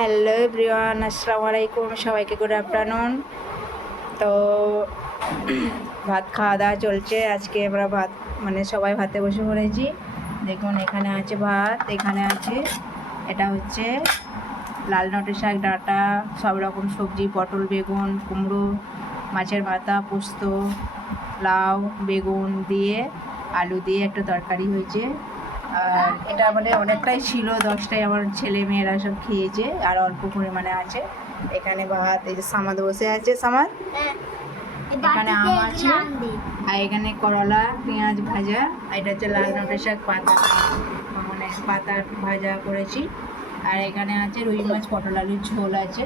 Hello everyone, আসসালামু আলাইকুম। সবাইকে গুড আফটারনুন। তো ভাত খাওয়া দাওয়া চলছে। আজকে আমরা ভাত সবাই ভাতে বসে পড়েছি। দেখুন, এখানে আছে ভাত, এখানে আছে এটা হচ্ছে লাল নটে শাক, ডাঁটা, সব রকম সবজি, পটল, বেগুন, কুমড়ো, মাছের মাথা, পোস্ত, লাউ, বেগুন দিয়ে আলু দিয়ে একটা তরকারি হয়েছে। আর এটা অনেকটাই ছিল, 10টায় আমার ছেলে মেয়েরা সব খেয়েছে, আর অল্প পরিমাণে আছে। এখানে ভাত, এই যে সামাদ বসে আছে, সামাদ, এখানে আম আছে, আর এখানে করলা পেঁয়াজ ভাজা, এটা হচ্ছে লাল নটের শাক পাতা, পাতা ভাজা করেছি। আর এখানে আছে রুই মাছ, পটল আলুর ঝোল আছে।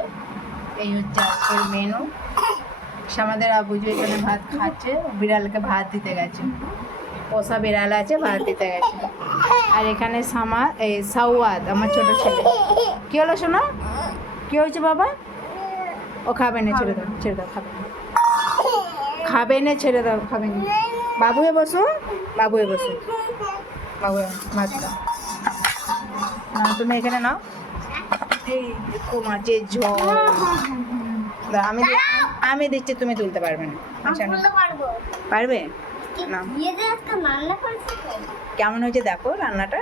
এই হচ্ছে আজকের মেনু। আমাদের আবুজু এখানে ভাত খাচ্ছে, বিড়ালকে ভাত দিতে গেছে, পোষা বিড়াল আছে, ভাত দিতে গেছে। আর এখানে সাওয়াদ, আমার ছোট ছেলে। কী হলো শোনো, কী হয়েছে বাবা? ও খাবে না, ছেড়ে দাও, ছেড়ে দাও, খাবে না, খাবে না, ছেড়ে দাও, খাবে না। বাবু হয়ে বসো, বাবু হয়ে বসো, বাবু ভাত দাও না, তুমি এখানে নাও। এই মাছের ঝোল আমি দিচ্ছি, তুমি তুলতে পারবে না। আচ্ছা, পারবে না? কেমন হয়েছে দেখো রান্নাটা।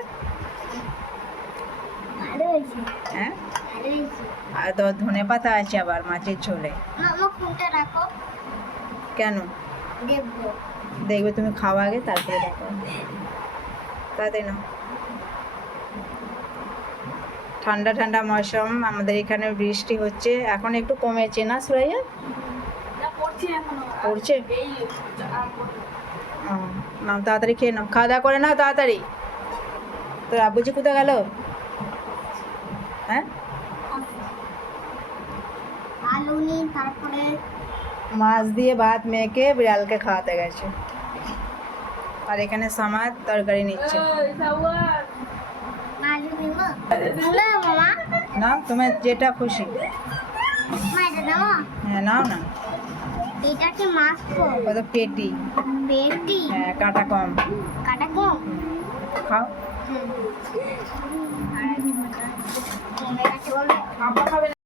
হ্যাঁ, আর তো ধনে পাতা আছে আবার মাছের ঝোলে। কেন দেখবে? তুমি খাওয়া আগে, তারপরে দেখো। তাই না? ঠান্ডা ঠান্ডা মৌসুম, আমাদের এখানে বৃষ্টি হচ্ছে, এখন একটু কমেছে না সুরাইয়া? পড়ছে? নাও তাড়াতাড়ি খেয়ে নাও, খাওয়া দাওয়া করে নাও তাড়াতাড়ি। তোর আব্বুজি কোথায় গেল? হ্যাঁ, তারপরে মাছ দিয়ে ভাত মেখে বিড়ালকে খাওয়াতে গেছে। আর এখানে সামাদ তরকারি নিচ্ছে। না, তোমার যেটা খুশি। হ্যাঁ, নাও না। এটা কি মাছ? কত পেটি। পেটি? হ্যাঁ, কাটা কম। কাটা কম? খাও।